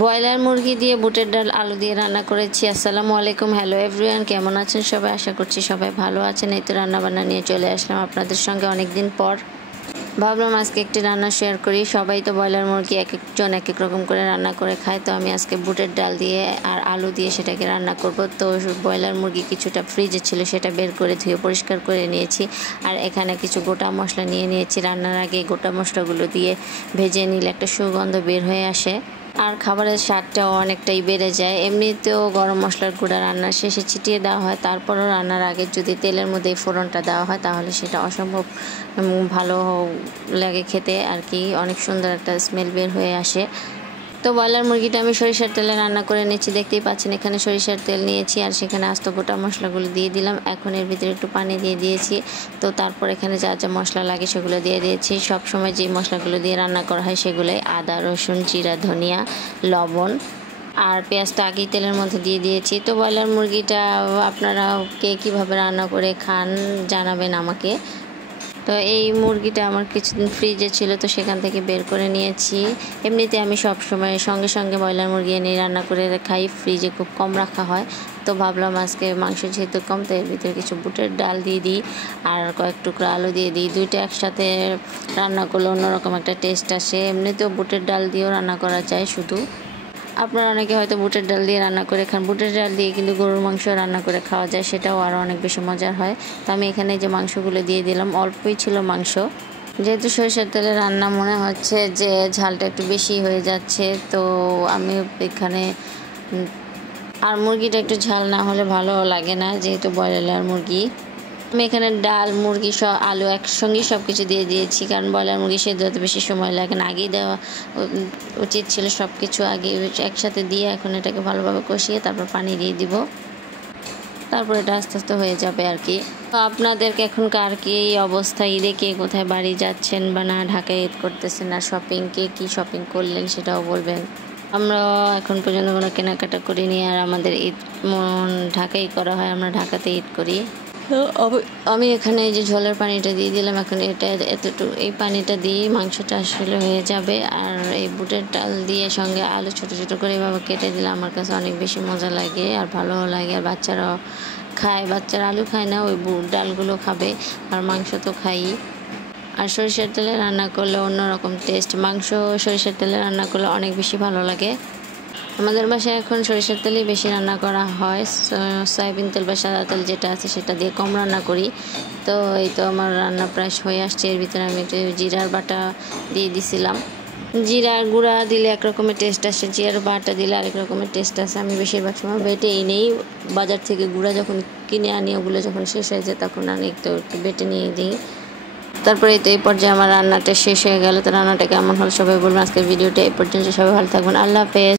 Broiler মুরগি দিয়ে বুটের ডাল আলু দিয়ে রান্না করেছি। আসসালামু আলাইকুম, হ্যালো এভরিওয়ান, কেমন আছেন সবাই? আশা করছি সবাই ভালো আছেন। এই তো রান্নাবান্না নিয়ে চলে আসলাম আপনাদের সঙ্গে অনেকদিন পর। ভাবলাম আজকে একটি রান্না শেয়ার করি। সবাই তো ব্রয়লার মুরগি এক একজন এক এক রকম করে রান্না করে খায়, তো আমি আজকে বুটের ডাল দিয়ে আর আলু দিয়ে সেটাকে রান্না করব। তো ব্রয়লার মুরগি কিছুটা ফ্রিজে ছিল, সেটা বের করে ধুয়ে পরিষ্কার করে নিয়েছি। আর এখানে কিছু গোটা মশলা নিয়ে নিয়েছি। রান্নার আগে গোটা মশলাগুলো দিয়ে ভেজে নিলে একটা সুগন্ধ বের হয়ে আসে আর খাবারের স্বাদটাও অনেকটাই বেড়ে যায়। এমনিতেও গরম মশলার গুঁড়া রান্নার শেষে ছিটিয়ে দেওয়া হয়, তারপরও রান্নার আগে যদি তেলের মধ্যে ফোড়নটা দেওয়া হয় তাহলে সেটা অসম্ভব ভালো লাগে খেতে আর কি, অনেক সুন্দর একটা স্মেল বের হয়ে আসে। তো ব্রয়লার মুরগিটা আমি সরিষার তেলে রান্না করে নিচ্ছি, দেখতেই পাচ্ছেন এখানে সরিষার তেল নিয়েছি আর সেখানে আস্ত গোটা মশলাগুলো দিয়ে দিলাম। এখন এর ভিতরে একটু পানি দিয়ে দিয়েছি। তো তারপর এখানে যা যা মশলা লাগে সেগুলো দিয়ে দিয়েছি। সব সময় যে মশলাগুলো দিয়ে রান্না করা হয় সেগুলোই আদা, রসুন, জিরা, ধনিয়া, লবণ আর পেঁয়াজটা আগেই তেলের মধ্যে দিয়ে দিয়েছি। তো ব্রয়লার মুরগিটা আপনারা কে কীভাবে রান্না করে খান জানাবেন আমাকে। তো এই মুরগিটা আমার কিছুদিন ফ্রিজে ছিল, তো সেখান থেকে বের করে নিয়েছি। এমনিতে আমি সব সময় সঙ্গে সঙ্গে ব্রয়লার মুরগি এনে রান্না করে খাই, ফ্রিজে খুব কম রাখা হয়। তো ভাবলাম আজকে মাংস যেহেতু কম, তো এর ভিতরে কিছু বুটের ডাল দিয়ে দিই আর কয়েক টুকরো আলু দিয়ে দিই। দুইটা একসাথে রান্না করলে অন্যরকম একটা টেস্ট আসে। এমনিতেও বুটের ডাল দিয়েও রান্না করা যায় শুধু। আপনারা অনেকে হয়তো বুটের ডাল দিয়ে রান্না করে খান, বুটের ডাল দিয়ে কিন্তু গরুর মাংস রান্না করে খাওয়া যায়, সেটাও আরও অনেক বেশি মজার হয়। তো আমি এখানে যে মাংসগুলো দিয়ে দিলাম, অল্পই ছিল মাংস। যেহেতু সরিষার তেলে রান্না মনে হচ্ছে যে ঝালটা একটু বেশি হয়ে যাচ্ছে, তো আমি এখানে আর মুরগিটা একটু ঝাল না হলে ভালো লাগে না, যেহেতু ব্রয়লার মুরগি। আমি এখানে ডাল, মুরগি, আলু একসঙ্গেই সব কিছু দিয়ে দিয়েছি, কারণ ব্রয়লার মুরগি সেদ্ধ হতে বেশি সময় লাগে না। আগেই দেওয়া উচিত ছিল সব কিছু আগে একসাথে দিয়ে। এখন এটাকে ভালোভাবে কষিয়ে তারপর পানি দিয়ে দিব, তারপর এটা আস্তে আস্তে হয়ে যাবে আর কি। তো আপনাদেরকে এখনকার কি এই অবস্থা, ঈদে কে কোথায় বাড়ি যাচ্ছেন বা না ঢাকায় ঈদ করতেছেন, আর শপিং কে কী শপিং করলেন সেটাও বলবেন। আমরা এখন পর্যন্ত কোনো কেনাকাটা করিনি, আর আমাদের ঈদ ঢাকাই করা হয়, আমরা ঢাকাতে ঈদ করি। তো আমি এখানে এই যে ঝোলের পানিটা দিয়ে দিলাম। এখন এটা এতটুকু এই পানিটা দিয়ে মাংসটা আসলে হয়ে যাবে। আর এই বুটের ডাল দিয়ে সঙ্গে আলু ছোটো ছোটো করে এভাবে কেটে দিলে আমার কাছে অনেক বেশি মজা লাগে আর ভালোও লাগে। আর বাচ্চারাও খায়, বাচ্চারা আলু খায় না, ওই বুট ডালগুলো খাবে। আর মাংস তো খাই। আর সরিষার তেলে রান্না করলে অন্যরকম টেস্ট, মাংস সরিষার তেলে রান্না করলে অনেক বেশি ভালো লাগে। আমাদের বাসায় এখন সরিষার তেলেই বেশি রান্না করা হয়, সয়াবিন তেল বা সাদা তেল যেটা আছে সেটা দিয়ে কম রান্না করি। তো এই তো আমার রান্না প্রায় হয়ে আসছে। এর ভিতরে আমি একটু জিরার বাটা দিয়ে দিছিলাম। জিরার গুঁড়া দিলে এক রকমের টেস্ট আসে, জিরার বাটা দিলে আরেক রকমের টেস্ট আসে। আমি বেশিরভাগ সময় বেটেই নেই, বাজার থেকে গুঁড়া যখন কিনে আনি ওগুলো যখন শেষ হয়ে যায় তখন আমি একটু বেটে নিয়ে দিই। তারপরে তো এই পর্যায়ে আমার রান্নাটা শেষ হয়ে গেল। তো রান্নাটা কেমন হল সবাই বলবেন। আজকের ভিডিওটা এই পর্যন্ত, সবাই ভালো থাকবেন, আল্লাহ হাফেজ।